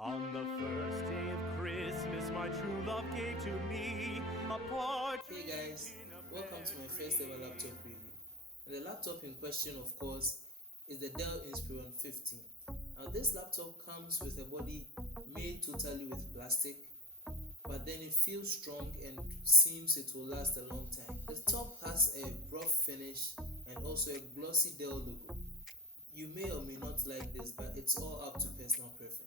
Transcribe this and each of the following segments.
On the first day of Christmas, my true love gave to me a part. Hey guys, welcome to my first ever laptop review. And the laptop in question, of course, is the Dell Inspiron 15. Now, this laptop comes with a body made totally with plastic, but then it feels strong and seems it will last a long time. The top has a rough finish and also a glossy Dell logo. You may or may not like this, but it's all up to personal preference.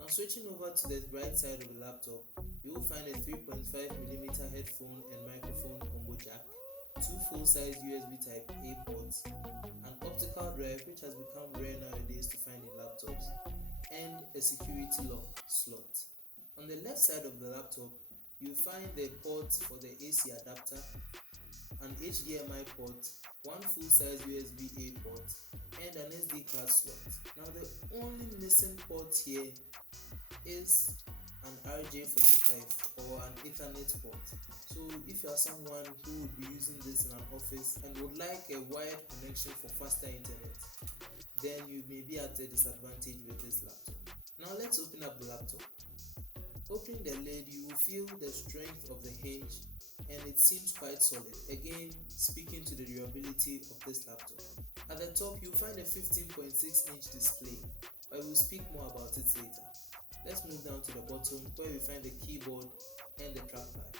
Now, switching over to the right side of the laptop, you will find a 3.5mm headphone and microphone combo jack, two full-size USB Type-A ports, an optical drive which has become rare nowadays to find in laptops, and a security lock slot. On the left side of the laptop, you find the ports for the AC adapter, an HDMI port, one full-size USB-A port, and an SD card slot. Now, the only missing port here is an RJ45 or an Ethernet port. So if you are someone who would be using this in an office and would like a wired connection for faster internet, then you may be at a disadvantage with this laptop. Now let's open up the laptop. Opening the lid, you will feel the strength of the hinge and it seems quite solid, again speaking to the durability of this laptop. At the top, you'll find a 15.6-inch display, but we'll speak more about it later. Let's move down to the bottom where we find the keyboard and the trackpad.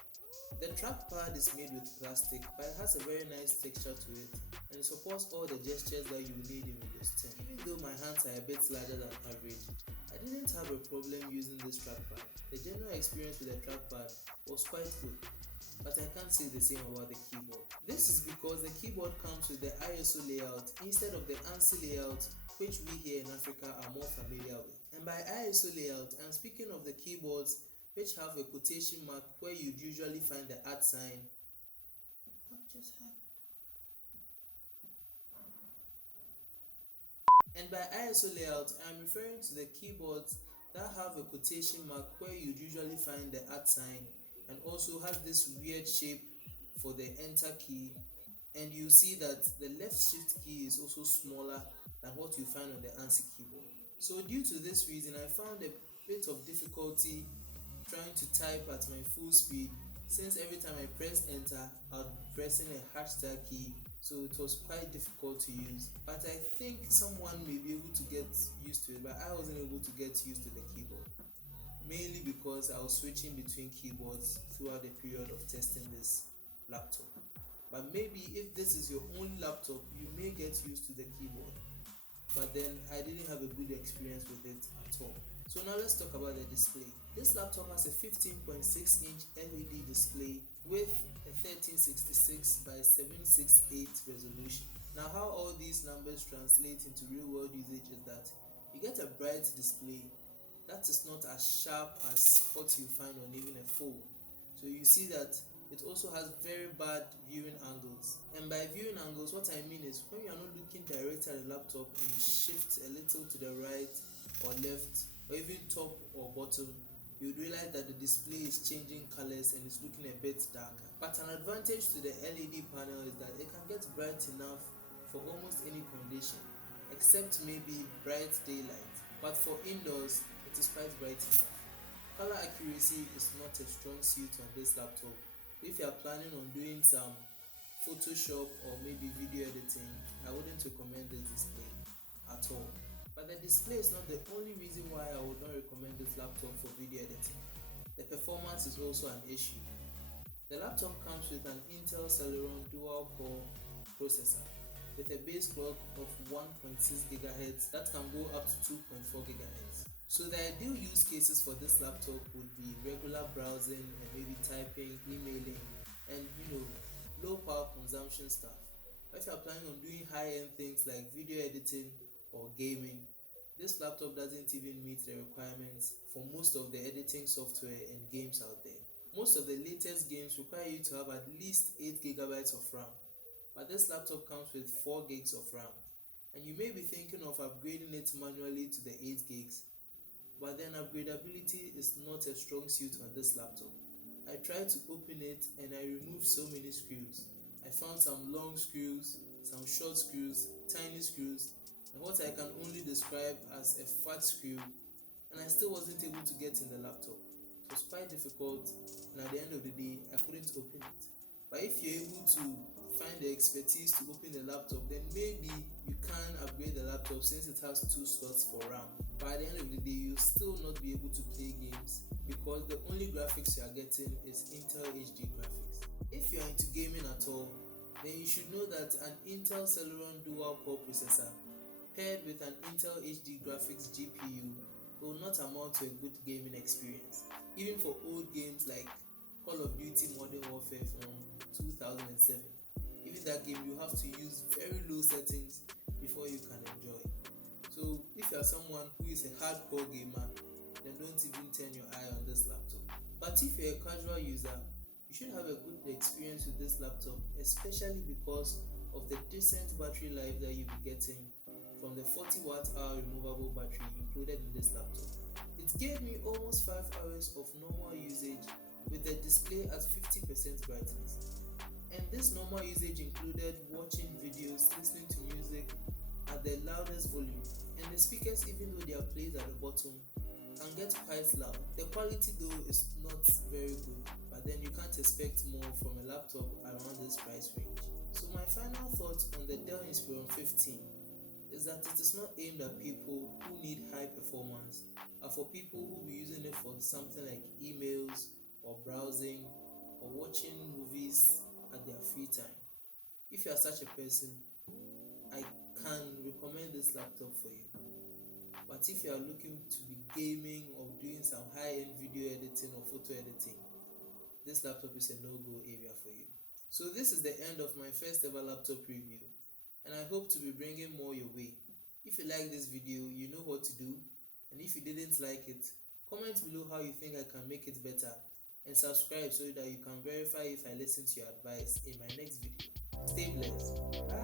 The trackpad is made with plastic, but it has a very nice texture to it and it supports all the gestures that you need in Windows 10. Even though my hands are a bit larger than average, I didn't have a problem using this trackpad. The general experience with the trackpad was quite good, but I can't say the same about the keyboard. This is because the keyboard comes with the ISO layout instead of the ANSI layout, which we here in Africa are more familiar with. And by ISO layout, I'm speaking of the keyboards which have a quotation mark where you'd usually find the @ sign. What just happened? And by ISO layout, I'm referring to the keyboards that have a quotation mark where you'd usually find the @ sign and also has this weird shape for the enter key, and you see that the left shift key is also smaller than what you find on the ANSI keyboard. So due to this reason, I found a bit of difficulty trying to type at my full speed, since every time I press enter, I'll be pressing a hashtag key, so it was quite difficult to use. But I think someone may be able to get used to it, but I wasn't able to get used to the keyboard, mainly because I was switching between keyboards throughout the period of testing this laptop. But maybe if this is your only laptop, you may get used to the keyboard, but then I didn't have a good experience with it at all. So now let's talk about the display. This laptop has a 15.6-inch LED display with a 1366 by 768 resolution. Now, how all these numbers translate into real-world usage is that you get a bright display that is not as sharp as what you find on even a phone. So you see that it also has very bad viewing angles. And by viewing angles, what I mean is when you are not looking directly at the laptop and you shift a little to the right or left or even top or bottom, you would realize that the display is changing colors and it's looking a bit darker. But an advantage to the LED panel is that it can get bright enough for almost any condition, except maybe bright daylight. But for indoors, it is quite bright enough. Color accuracy is not a strong suit on this laptop. If you are planning on doing some Photoshop or maybe video editing, I wouldn't recommend this display at all. But the display is not the only reason why I would not recommend this laptop for video editing. The performance is also an issue. The laptop comes with an Intel Celeron dual-core processor with a base clock of 1.6 GHz that can go up to 2.4 GHz. So the ideal use cases for this laptop would be regular browsing and maybe typing, emailing, and low power consumption stuff. But if you are planning on doing high-end things like video editing or gaming, this laptop doesn't even meet the requirements for most of the editing software and games out there. Most of the latest games require you to have at least 8 GB of RAM, but this laptop comes with 4 GB of RAM, and you may be thinking of upgrading it manually to the 8 GB, but then upgradability is not a strong suit on this laptop. I tried to open it and I removed so many screws. I found some long screws, some short screws, tiny screws, and what I can only describe as a fat screw and I still wasn't able to get in the laptop. It was quite difficult, and at the end of the day I couldn't open it. But if you're able to find the expertise to open the laptop, then maybe you can upgrade the laptop since it has 2 slots for RAM. But at the end of the day, you'll still not be able to play games because the only graphics you are getting is Intel HD graphics. If you are into gaming at all, then you should know that an Intel Celeron dual core processor paired with an Intel HD graphics GPU will not amount to a good gaming experience. Even for old games like Call of Duty Modern Warfare from 2007, even that game you have to use very low settings before you can enjoy. So if you are someone who is a hardcore gamer, then don't even turn your eye on this laptop. But if you're a casual user, you should have a good experience with this laptop, especially because of the decent battery life that you'll be getting from the 40 Wh removable battery included in this laptop. It gave me almost 5 hours of normal usage with the display at 50% brightness. And this normal usage included watching videos, listening to music at the loudest volume, and the speakers, even though they are placed at the bottom, can get quite loud. The quality though is not very good, but then you can't expect more from a laptop around this price range. So my final thoughts on the Dell Inspiron 15 is that it is not aimed at people who need high performance, but for people who will be using it for something like emails or browsing or watching movies at their free time. If you are such a person, I can recommend this laptop for you. But if you are looking to be gaming or doing some high-end video editing or photo editing, this laptop is a no-go area for you. So this is the end of my first ever laptop review, and I hope to be bringing more your way. If you like this video, you know what to do, and if you didn't like it, comment below how you think I can make it better, and subscribe so that you can verify if I listen to your advice in my next video. Stay blessed. Bye.